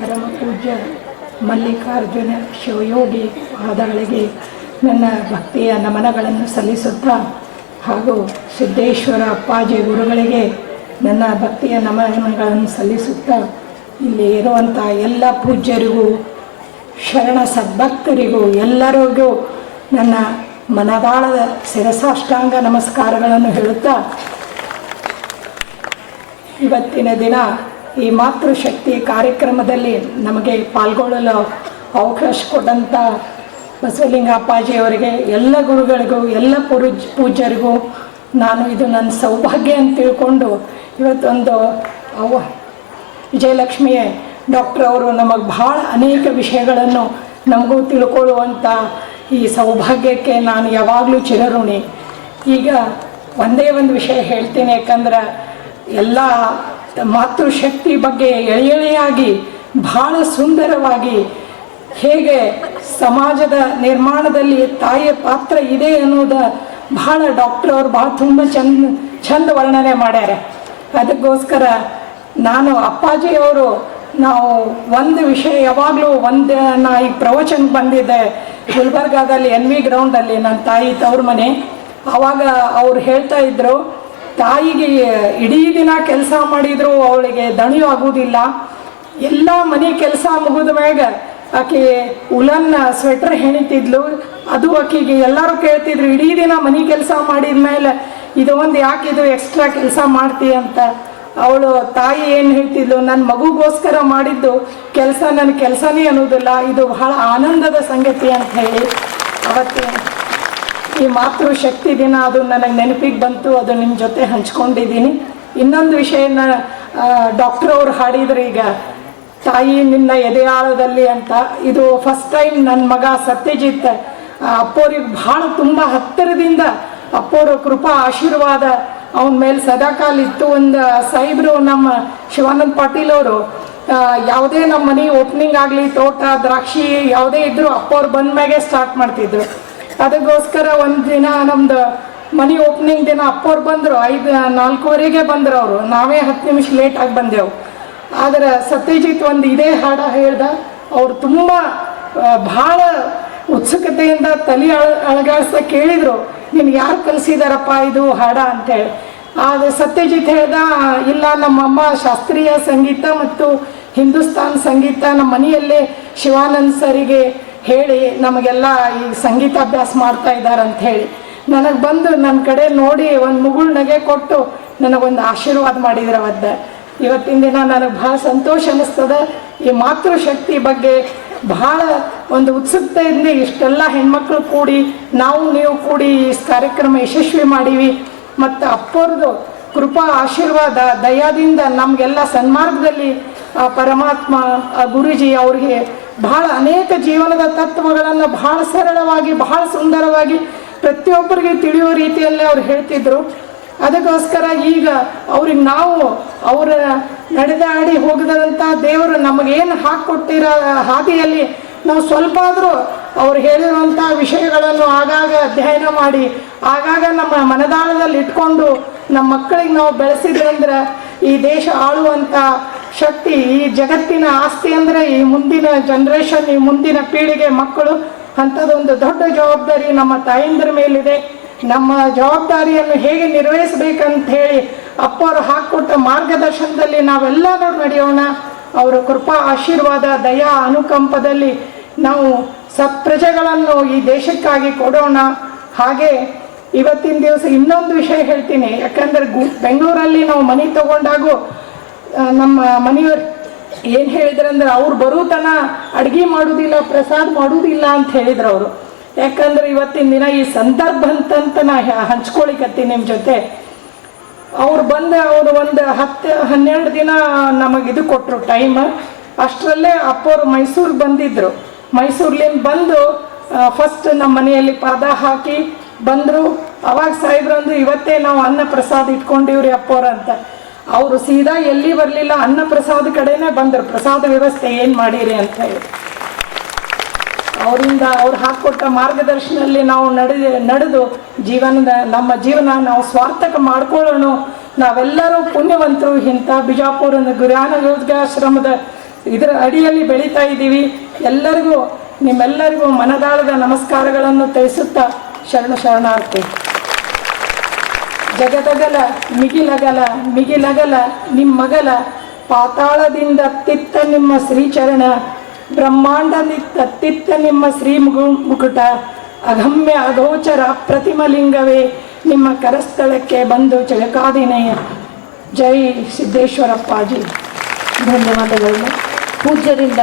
ಪರಮ ಪೂಜ್ಯ ಮಲ್ಲಿಕಾರ್ಜುನ ಶಿವಯೋಗಿ ಪಾದಗಳಿಗೆ ನನ್ನ ಭಕ್ತಿಯ ನಮನಗಳನ್ನು ಸಲ್ಲಿಸುತ್ತಾ ಹಾಗೂ ಸಿದ್ದೇಶ್ವರ ಅಪ್ಪಾಜಿ ಗುರುಗಳಿಗೆ ನನ್ನ ಭಕ್ತಿಯ ನಮನಗಳನ್ನು ಸಲ್ಲಿಸುತ್ತಾ ಇಲ್ಲಿ ಇರುವಂಥ ಎಲ್ಲ ಪೂಜ್ಯರಿಗೂ, ಶರಣ ಸದ್ಭಕ್ತರಿಗೂ, ಎಲ್ಲರಿಗೂ ನನ್ನ ಮನದಾಳದ ಶಿರಸಾಷ್ಟಾಂಗ ನಮಸ್ಕಾರಗಳನ್ನು ಹೇಳುತ್ತಾ ಇವತ್ತಿನ ದಿನ ಈ ಮಾತೃಶಕ್ತಿ ಕಾರ್ಯಕ್ರಮದಲ್ಲಿ ನಮಗೆ ಪಾಲ್ಗೊಳ್ಳಲು ಅವಕಾಶ ಕೊಟ್ಟಂಥ ಬಸವಲಿಂಗ ಅಪ್ಪಾಜಿಯವರಿಗೆ ಎಲ್ಲ ಗುರುಗಳಿಗೂ, ಎಲ್ಲ ಪುರುಜ್ ಪೂಜ್ಯರಿಗೂ ನಾನು ಇದು ನನ್ನ ಸೌಭಾಗ್ಯ ಅಂತ ತಿಳ್ಕೊಂಡು ಇವತ್ತೊಂದು ಅವ ವಿಜಯಲಕ್ಷ್ಮಿಯೇ, ಡಾಕ್ಟರ್ ಅವರು ನಮಗೆ ಭಾಳ ಅನೇಕ ವಿಷಯಗಳನ್ನು ನಮಗೂ ತಿಳ್ಕೊಳ್ಳುವಂಥ ಈ ಸೌಭಾಗ್ಯಕ್ಕೆ ನಾನು ಯಾವಾಗಲೂ ಚಿರಋಣಿ. ಈಗ ಒಂದೇ ಒಂದು ವಿಷಯ ಹೇಳ್ತೀನಿ ಯಾಕಂದ್ರೆ ಎಲ್ಲ ಮಾತೃಶಕ್ತಿ ಬಗ್ಗೆ ಎಳೆ ಎಳೆಯಾಗಿ ಭಾಳ ಸುಂದರವಾಗಿ ಹೇಗೆ ಸಮಾಜದ ನಿರ್ಮಾಣದಲ್ಲಿ ತಾಯಿಯ ಪಾತ್ರ ಇದೆ ಅನ್ನೋದ ಬಹಳ ಡಾಕ್ಟರ್ ಅವ್ರು ಬಹಳ ತುಂಬ ಚಂದ ಚಂದ ವರ್ಣನೆ ಮಾಡ್ಯಾರ. ಅದಕ್ಕೋಸ್ಕರ ನಾನು ಅಪ್ಪಾಜಿಯವರು ನಾವು ಒಂದು ವಿಷಯ ಯಾವಾಗಲೂ ಒಂದು ನಾ ಈಗ ಪ್ರವಚನಕ್ಕೆ ಬಂದಿದ್ದೆ. ಗುಲ್ಬರ್ಗಾದಲ್ಲಿ ಎನ್ ವಿ ಗ್ರೌಂಡಲ್ಲಿ ನನ್ನ ತಾಯಿ ತವ್ರ ಮನೆ. ಆವಾಗ ಅವ್ರು ಹೇಳ್ತಾ ಇದ್ರು ತಾಯಿಗೆ ಇಡೀ ದಿನ ಕೆಲಸ ಮಾಡಿದ್ರು ಅವಳಿಗೆ ದಣಿಯು ಆಗುವುದಿಲ್ಲ ಎಲ್ಲ ಮನೆ ಕೆಲಸ ಮುಗಿದ ಮ್ಯಾಗ ಆಕೆ ಉಲನ್ ಸ್ವೆಟರ್ ಹೆಣಿತಿದ್ಲು. ಅದು ಆಕೆಗೆ ಎಲ್ಲರೂ ಕೇಳ್ತಿದ್ರು, ಇಡೀ ದಿನ ಮನೆ ಕೆಲಸ ಮಾಡಿದ ಮೇಲೆ ಇದು ಒಂದು ಯಾಕೆ ಇದು ಎಕ್ಸ್ಟ್ರಾ ಕೆಲಸ ಮಾಡ್ತಿ ಅಂತ? ಅವಳು, ತಾಯಿ ಏನು ಹೇಳ್ತಿದ್ಲು ನನ್ನ ಮಗುಗೋಸ್ಕರ ಮಾಡಿದ್ದು ಕೆಲಸ ನನ್ನ ಕೆಲಸನೇ ಅನ್ನೋದಿಲ್ಲ. ಇದು ಬಹಳ ಆನಂದದ ಸಂಗತಿ ಅಂತ ಹೇಳಿ ಅವತ್ತು ಈ ಮಾತೃಶಕ್ತಿ ದಿನ, ಅದು ನನಗೆ ನೆನಪಿಗೆ ಬಂತು, ಅದು ನಿಮ್ಮ ಜೊತೆ ಹಂಚ್ಕೊಂಡಿದ್ದೀನಿ ಇನ್ನೊಂದು ವಿಷಯನ ಡಾಕ್ಟರ್ ಅವ್ರು ಹಾಡಿದ್ರು ಈಗ, ತಾಯಿ ನಿನ್ನ ಎದೆಯಾಳದಲ್ಲಿ ಅಂತ. ಇದು ಫಸ್ಟ್ ಟೈಮ್ ನನ್ನ ಮಗ ಸತ್ಯಜಿತ್ ಅಪ್ಪೋರಿಗೆ ಭಾಳ ತುಂಬ ಹತ್ತಿರದಿಂದ ಅಪ್ಪೋರ ಕೃಪಾ, ಆಶೀರ್ವಾದ, ಅವನ ಮೇಲೆ ಸದಾಕಾಲ ಇತ್ತು ಒಂದು ಸೈಬ್ರು ನಮ್ಮ ಶಿವಾನಂದ ಪಾಟೀಲ್ ಅವರು. ಯಾವುದೇ ನಮ್ಮ ಮನೆ ಓಪನಿಂಗ್ ಆಗಲಿ, ತೋಟ, ದ್ರಾಕ್ಷಿ, ಯಾವುದೇ ಇದ್ದರೂ ಅಪ್ಪವ್ರು ಬಂದ ಮ್ಯಾಗೆ ಸ್ಟಾರ್ಟ್ ಮಾಡ್ತಿದ್ರು. ಅದಕ್ಕೋಸ್ಕರ ಒಂದು ದಿನ ನಮ್ದು ಮನಿ ಓಪನಿಂಗ್ ದಿನ ಅಪ್ಪವ್ರು ಬಂದರು, ಐದು, ನಾಲ್ಕೂವರೆಗೆ ಬಂದರು ಅವರು. ನಾವೇ ಹತ್ತು ನಿಮಿಷ ಲೇಟಾಗಿ ಬಂದೆವು. ಆದರೆ ಸತ್ಯಜಿತ್ ಒಂದು ಇದೇ ಹಾಡ ಹೇಳ್ದ, ಅವ್ರು ತುಂಬ ಭಾಳ ಉತ್ಸುಕತೆಯಿಂದ ತಲೆ ಅಳ ಅಳಗಾಡ್ಸ ಕೇಳಿದರು, ನೀನು ಯಾರು ಕಲಿಸಿದಾರಪ್ಪ ಇದು ಹಾಡ? ಅಂತೇಳಿ ಆದರೆ ಸತ್ಯಜಿತ್ ಹೇಳ್ದ, ಇಲ್ಲ, ನಮ್ಮಮ್ಮ ಶಾಸ್ತ್ರೀಯ ಸಂಗೀತ ಮತ್ತು ಹಿಂದೂಸ್ತಾನ್ ಸಂಗೀತ ನಮ್ಮ ಮನೆಯಲ್ಲೇ ಶಿವಾನಂದ್ ಸರಿಗೆ ಹೇಳಿ ನಮಗೆಲ್ಲ ಈ ಸಂಗೀತ ಅಭ್ಯಾಸ ಮಾಡ್ತಾ ಇದ್ದಾರೆ ಅಂತ ಹೇಳಿ. ನನಗೆ ಬಂದು ನನ್ನ ಕಡೆ ನೋಡಿ ಒಂದು ಮುಗುಳ್ ನಗೆ ಕೊಟ್ಟು ನನಗೊಂದು ಆಶೀರ್ವಾದ ಮಾಡಿದ್ರೆ ಅವದ್ದ ಇವತ್ತಿನ ದಿನ ನನಗೆ ಭಾಳ ಸಂತೋಷ ಅನ್ನಿಸ್ತದೆ. ಈ ಮಾತೃಶಕ್ತಿ ಬಗ್ಗೆ ಭಾಳ ಒಂದು ಉತ್ಸುಕತೆಯಿಂದ ಇಷ್ಟೆಲ್ಲ ಹೆಣ್ಮಕ್ಳು ಕೂಡಿ, ನಾವು ನೀವು ಕೂಡಿ ಈ ಕಾರ್ಯಕ್ರಮ ಯಶಸ್ವಿ ಮಾಡೀವಿ. ಮತ್ತು ಅಪ್ಪವ್ರದ್ದು ಕೃಪಾ, ಆಶೀರ್ವಾದ, ದಯಾದಿಂದ ನಮಗೆಲ್ಲ ಸನ್ಮಾರ್ಗದಲ್ಲಿ ಆ ಪರಮಾತ್ಮ, ಆ ಗುರುಜಿ ಅವ್ರಿಗೆ ಬಹಳ ಅನೇಕ ಜೀವನದ ತತ್ವಗಳನ್ನು ಬಹಳ ಸರಳವಾಗಿ, ಬಹಳ ಸುಂದರವಾಗಿ ಪ್ರತಿಯೊಬ್ಬರಿಗೆ ತಿಳಿಯುವ ರೀತಿಯಲ್ಲೇ ಅವ್ರು ಹೇಳ್ತಿದ್ರು. ಅದಕ್ಕೋಸ್ಕರ ಈಗ ಅವ್ರಿಗೆ ನಾವು ಅವರ ನಡೆದಾಡಿ ಹೋಗದಂಥ ದೇವರು ನಮಗೇನು ಹಾಕ್ಕೊಟ್ಟಿರೋ ಹಾದಿಯಲ್ಲಿ ನಾವು ಸ್ವಲ್ಪ ಆದರೂ ಅವ್ರು ಹೇಳಿರುವಂಥ ವಿಷಯಗಳನ್ನು ಆಗಾಗ ಅಧ್ಯಯನ ಮಾಡಿ, ಆಗಾಗ ನಮ್ಮ ಮನದಾಳದಲ್ಲಿ ಇಟ್ಕೊಂಡು ನಮ್ಮ ಮಕ್ಕಳಿಗೆ ನಾವು ಬೆಳೆಸಿದ್ರಂದ್ರೆ ಈ ದೇಶ ಆಳುವಂಥ ಶಕ್ತಿ ಈ ಜಗತ್ತಿನ ಆಸ್ತಿ ಅಂದರೆ ಈ ಮುಂದಿನ ಜನ್ರೇಷನ್ ಈ ಮುಂದಿನ ಪೀಳಿಗೆ ಮಕ್ಕಳು ಅಂಥದ್ದೊಂದು ದೊಡ್ಡ ಜವಾಬ್ದಾರಿ ನಮ್ಮ ತಾಯಂದಿರ ಮೇಲಿದೆ. ನಮ್ಮ ಜವಾಬ್ದಾರಿಯನ್ನು ಹೇಗೆ ನಿರ್ವಹಿಸಬೇಕಂತ ಹೇಳಿ ಅಪ್ಪವರು ಹಾಕಿಕೊಟ್ಟ ಮಾರ್ಗದರ್ಶನದಲ್ಲಿ ನಾವೆಲ್ಲರೂ ನಡೆಯೋಣ. ಅವರ ಕೃಪಾ, ಆಶೀರ್ವಾದ, ದಯಾ, ಅನುಕಂಪದಲ್ಲಿ ನಾವು ಸತ್ಪ್ರಜೆಗಳನ್ನು ಈ ದೇಶಕ್ಕಾಗಿ ಕೊಡೋಣ. ಹಾಗೆ ಇವತ್ತಿನ ದಿವಸ ಇನ್ನೊಂದು ವಿಷಯ ಹೇಳ್ತೀನಿ. ಯಾಕಂದ್ರೆ ಬೆಂಗಳೂರಲ್ಲಿ ನಾವು ಮನೆ ತಗೊಂಡಾಗೂ ನಮ್ಮ ಮನೆಯವ್ರು ಏನು ಹೇಳಿದ್ರಂದ್ರೆ ಅವ್ರು ಬರೋ ತನ ಅಡುಗೆ ಮಾಡೋದಿಲ್ಲ, ಪ್ರಸಾದ ಮಾಡೋದಿಲ್ಲ ಅಂತ ಹೇಳಿದ್ರು ಅವರು. ಯಾಕಂದ್ರೆ ಇವತ್ತಿನ ದಿನ ಈ ಸಂದರ್ಭ ಅಂತಂತ ನಾ ಹಂಚ್ಕೊಳಿಕತ್ತೀನಿ ನಿಮ್ಮ ಜೊತೆ. ಅವ್ರು ಬಂದು ಅವರು ಒಂದು ಹತ್ತು, ಹನ್ನೆರಡು ದಿನ ನಮಗೆ ಇದು ಕೊಟ್ಟರು ಟೈಮ್. ಅಷ್ಟರಲ್ಲೇ ಅಪ್ಪವ್ರು ಮೈಸೂರಿಗೆ ಬಂದಿದ್ದರು ಮೈಸೂರ್ಲಿಂದ ಬಂದು ಫಸ್ಟ್ ನಮ್ಮ ಮನೆಯಲ್ಲಿ ಪಾದ ಹಾಕಿ ಬಂದರು. ಅವಾಗ ಸಾಯಿಬ್ರಂದು ಇವತ್ತೇ ನಾವು ಅನ್ನ ಪ್ರಸಾದ ಇಟ್ಕೊಂಡಿವ್ರಿ ಅಪ್ಪವ್ರ ಅಂತ. ಅವರು ಸೀದಾ ಎಲ್ಲಿ ಬರಲಿಲ್ಲ ಅನ್ನ ಪ್ರಸಾದ ಕಡೆನೇ ಬಂದರು. ಪ್ರಸಾದ ವ್ಯವಸ್ಥೆ ಏನು ಮಾಡಿರಿ ಅಂತ ಹೇಳಿ. ಅವರಿಂದ ಅವ್ರು ಹಾಕೊಟ್ಟ ಮಾರ್ಗದರ್ಶನದಲ್ಲಿ ನಾವು ನಡೆದ, ನಡೆದು ಜೀವನದ, ನಮ್ಮ ಜೀವನ ನಾವು ಸ್ವಾರ್ಥಕ ಮಾಡ್ಕೊಳ್ಳೋಣ. ನಾವೆಲ್ಲರೂ ಪುಣ್ಯವಂತರು. ಇಂಥ ಬಿಜಾಪುರದ ಗುರಾನ ಯೋಗಾಶ್ರಮದ ಇದರ ಅಡಿಯಲ್ಲಿ ಬೆಳೀತಾ ಇದ್ದೀವಿ. ಎಲ್ಲರಿಗೂ, ನಿಮ್ಮೆಲ್ಲರಿಗೂ ಮನದಾಳದ ನಮಸ್ಕಾರಗಳನ್ನು ತಿಳಿಸುತ್ತಾ ಶರಣ ಶರಣಾರ್ಥಿ. ಜಗದಗಲ, ಮಿಗಿಲಗಲ ಮಿಗಿಲಗಲ, ನಿಮ್ಮಗಲ, ಪಾತಾಳದಿಂದ ತಿತ್ತ ನಿಮ್ಮ ಶ್ರೀಚರಣ ಬ್ರಹ್ಮಾಂಡದಿಂದ ತಿತ್ತ ನಿಮ್ಮ ಶ್ರೀ ಮುಗು, ಮುಕುಟ, ಅಗಮ್ಯ ಅಗೋಚರ ಪ್ರತಿಮಲಿಂಗವೇ, ನಿಮ್ಮ ಕರಸ್ಥಳಕ್ಕೆ ಬಂದು ಚಳಕಾದಿನಯ. ಜೈ ಸಿದ್ದೇಶ್ವರಪ್ಪಾಜಿ. ಧನ್ಯವಾದಗಳು. ಪೂಜ್ಯರಿಂದ